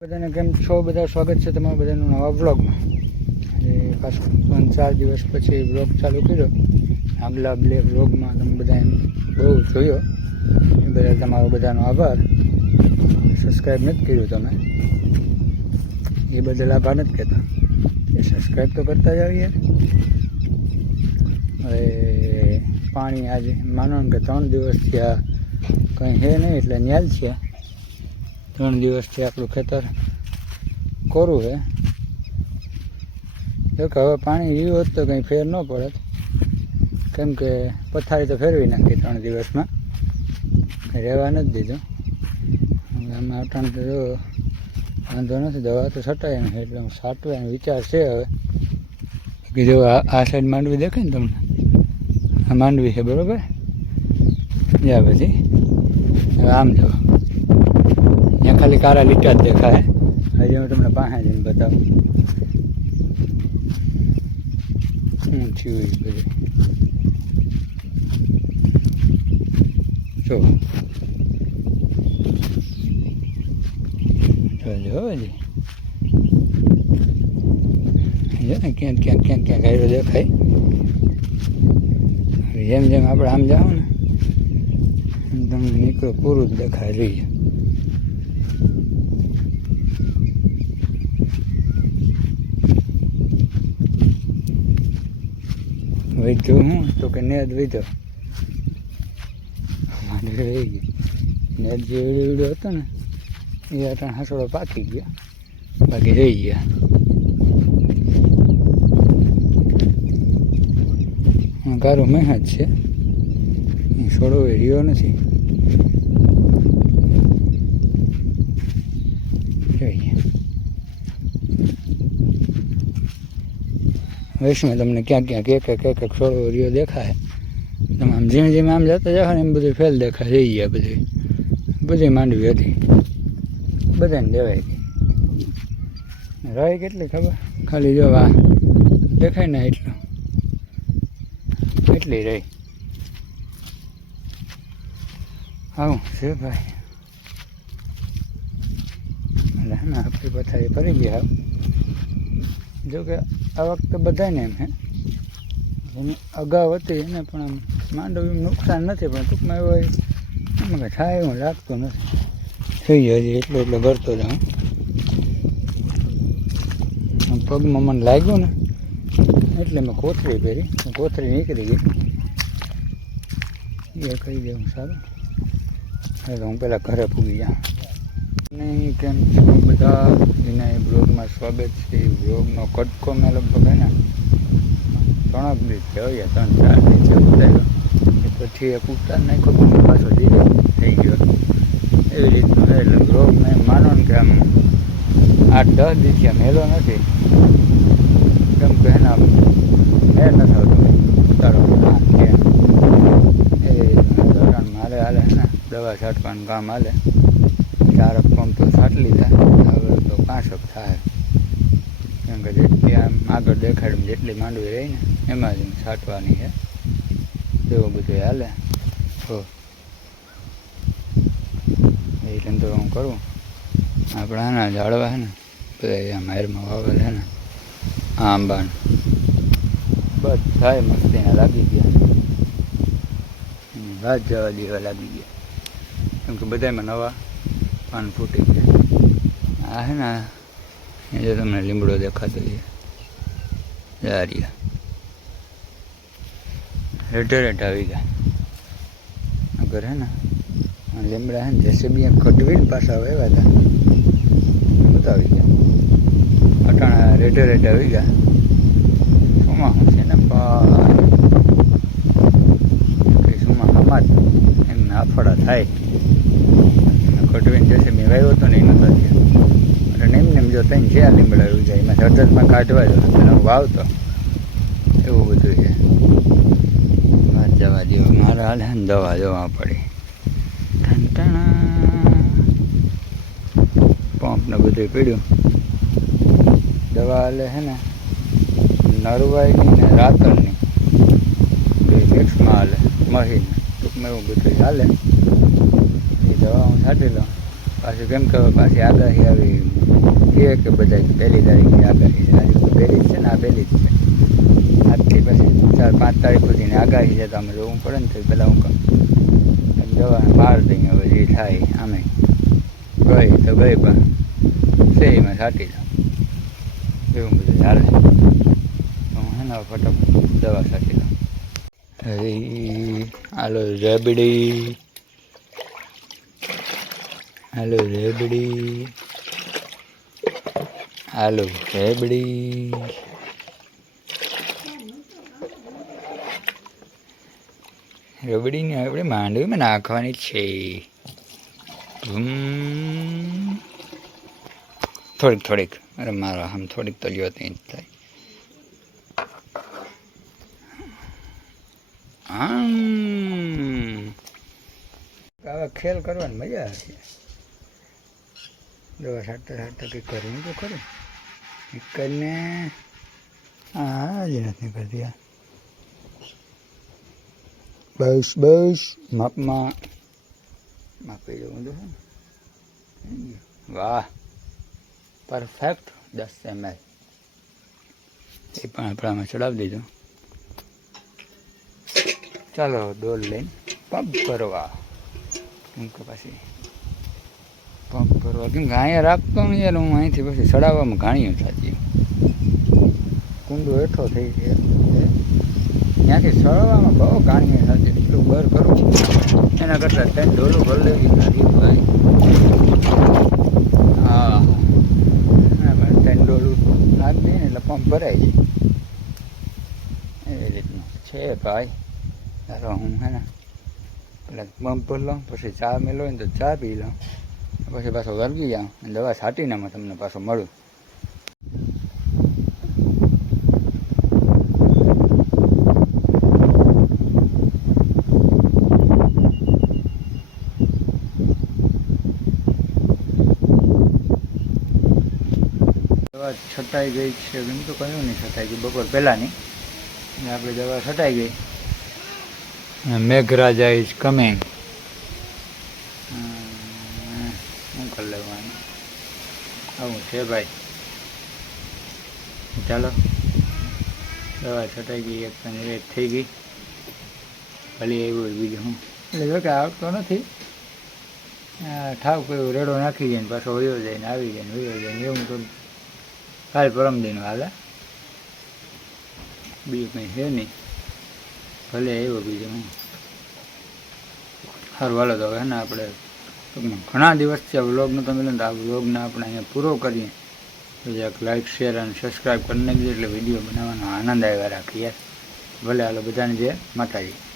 બધાને કેમ છો? બધા સ્વાગત છે તમારું બધાનું નવા બ્લોગમાં. આજે પાછું 3-4 દિવસ પછી બ્લોગ ચાલુ કર્યો. આગલા બ્લોગમાં તમે બધા બહુ જોયો એ બદલ તમારો બધાનો આભાર. સબસ્ક્રાઈબ નથી કર્યું તમે, એ બદલ આભાર નથી કહેતા, એ સબસ્ક્રાઈબ તો કરતા જ આવીએ. હવે પાણી આજે માનો કે 3 દિવસથી આ કંઈ છે નહીં, એટલે ન્યાલ છે. 3 દિવસથી આપણું ખેતર કોરું છે. જો કે હવે પાણી રહ્યું હોત તો કંઈ ફેર ન પડત, કેમ કે પથારી તો ફેરવી નાખી 3 દિવસમાં, કંઈ રહેવા નથી દીધું. આમાં અટાણ તો જો વાંધો નથી, દવા તો છટાય નથી, એટલે હું છાંટવાનો વિચાર છે. હવે કીધું આ સાઈડ માંડવી દેખાય ને તમને, આ માંડવી છે બરાબર. જ્યાં પછી હવે આમ જો ત્યાં ખાલી કારા લીટા જ દેખાય. હજી હું તમને પાસે જઈને બતાવું શું થયું એ બધું. જો હજી ને ક્યાંક આવ્યો દેખાય. જેમ જેમ આપણે આમ જાઓ ને એમ તમને નીકળો પૂરું જ દેખાય રહીએ. વધ્યું હું તો કે નેદ વધ્યો, માંડવી રહી ગઈ. નેદ જે વીડિયો હતો ને એ અટાણ હસોડો પાકી ગયા, બાકી રહી ગયા. ગારું મહેનત છે, એ છોડો એ રહ્યો નથી. જોઈએ વૈષ્ણવ તમને ક્યાંક એક છોડો રહ્યો દેખાય. તમે આમ જેમ જેમ આમ જતા જાઓ ને એમ બધું ફેલ દેખાય. રહી ગયા બધી માંડવી હતી, બધાને દેવાય ગઈ. રહી કેટલી ખબર, ખાલી જો આ દેખાય ને એટલી રહી. આવું છે ભાઈ. એટલે હે ને આપણી પથારી ફરી ગયા. જોકે આ વખતે બધાને એમ હે, અગાઉ હતી એને પણ આમ માંડવી નુકસાન નથી, પણ ટૂંકમાં એવો એમાં કંઈ થાય એવું લાગતું નથી. થઈ જાય હજી એટલો ભરતો જાઉં. પગમાં મને લાગ્યું ને એટલે મેં કોથળી પહેરી, કોથળી નીકળી ગઈ. એ કહી દેવું સારું. એટલે હું પહેલાં ઘરે પૂગી જાઉં. નહીં કેમ છો બધા, એના બ્લોગમાં સ્વાગત છે. બ્લોગનો કટકો મેં લગભગ હે ને 3 દિવસ છે, 3-4 દિવસ ઉતાર્યો. એ પછી એક ઉતાર નાખ્યો, પણ પાછો ધીરે થઈ ગયો. એવી રીતનું એટલે બ્લોગ મેં માનો ને કે આમ 8-10 દિવસથી મેલો નથી, કેમ કે એના મેળ નથી આવતો ઉતારો. એ મારે હાલે હે ને દવા છાંટવાનું કામ હાલે. 4 પંપ તો છાંટી લીધા, હવે તો 5 થાય. કેમ કે જેટલી આમ આગળ દેખાડમાં જેટલી માંડવી રહી ને એમાં જ છાંટવાની છે. એવું બધું હાલે. તો એ ધંધો હું કરું. આપણે આના ઝાડવા છે ને બધા આમ હારમાં વાવેલ છે ને આંબાને બધા મસ્તીના લાગી ગયા. રાત જવા દેવા લાગી ગયા, કેમ કે બધામાં નવા પાન ફૂટી ગયા. આ છે ને એ જો તમને લીમડો દેખાતો છે, જારિયા રેટ આવી ગયા. અગર હે ને લીમડા હે ને જેસીબી કટવીને પાછા આવ્યા હતા, બધા આવી ગયા. અટાણા રેટ આવી ગયા. ચોમાસું છે ને ચોમાસામાં જ એમને આફડા થાય. કટવીને જેસીબી વાવ્યો હતો ને એ નતો થયો. અને એમને જો 3 લીમડા આવી જાય, એમાં જતરમાં કાઢવા જો એનો વાવતો. એવું બધું છે. વાત જવા દેવા. મારે હાલે ને દવા જોવા પડી. પંપને બધું પીડ્યું. દવા હાલે છે ને નરવાઈની ને રાતરની બે મિક્સમાં હાલે. મહીને ટૂંકમાં એવું બધું હાલે. એ દવા હું છાંટી લઉં. પાછું કેમ કે પાછી આગાહી આવી કે બધા 1 તારીખની આગાહી છે. આજે 1 છે ને, આ 1 છે. આજથી પછી 4-5 તારીખ સુધીની આગાહી છે. તો અમે જોવું પડે ને. તો પહેલાં હું દવા માર દઈએ. હવે જે થાય આમે ગઈ તો ગઈ, પણ શેરીમાં છાંટી દઉં. એવું બધું ચાલે. હું હે ને ફટાફટ દવા છાંટી દઉં. અરે હાલો રેબડી, હાલો રેબડી, હાલો રેબડી. રબડીને આપણે માંડવીમાં નાખવાની છે. થોડીક. અરે મારો આમ થોડીક તો લ્યો ત્યાં જ થાય. આવા ખેલ કરવાની મજા આવે. દવા છાંટતા કંઈક કરવું તો ખરું. કરીને હા જ નથી કરતી. બસ માપમાં માપી જવું તો. વાહ, પરફેક્ટ. 10 ml એ પણ આપણામાં ચડાવી દીધું. ચાલો ડોલ લઈને પંપ કરવા. કેમ કે પછી પંપ કરવા કેમ કે અહીંયા રાખતો નહીં યાર. હું અહીંથી પછી ચડાવવામાં ઘાણીઓ થતી. કુંડો હેઠો થઈ ગયો. ત્યાંથી ચડવામાં બહુ ઘાણીઓ થતી. એટલું બર કરવું એના કરતાં 3 ડોલું ભરી લેવી સારી ભાઈ. હા, 3 ડોલું નાખી દઈએ ને એટલે પંપ ભરાય છે. એવી રીતનું છે ભાઈ. ચાલો હું હે ને પેલા પંપ ભરી લઉં, પછી ચા મેલો ને તો ચા પી લઉં, પછી પાછો વર્ગી જાઉં અને દવા છાંટીને હું તમને પાછો મળું. દવા છટાઈ ગઈ છે. એમ તો કયું નહીં છટાઈ ગઈ. બપોર પહેલાંની આપણે દવા છટાઈ ગઈ. મેઘરાજા ઇઝ કમિંગ. શું કરી લેવાનું આવું છે ભાઈ. ચાલો દવા છટાઈ ગઈ. એક થઈ ગઈ. ભલે એવું બીજું હું એટલે જો કે આવતો નથી. ઠાવ કોઈ રેડો નાખી જાય ને પાછો વયો જાય ને આવી જાય ને વયો જાય ને એવું તો કાલ પરમ દિન હાલે. બીજું કંઈ છે નહીં. ભલે આવ્યો બીજું હું સારું. હાલો તો હવે ને આપણે ઘણા દિવસથી આ વ્લોગનો તમે લો તો આ વ્લોગને આપણે અહીંયા પૂરો કરીએ. તો એક લાઇક, શેર અને સબસ્ક્રાઈબ કરી નાખજો એટલે વિડીયો બનાવવાનો આનંદ આવ્યા રાખીએ. ભલે હાલો બધાને જય માતાજી.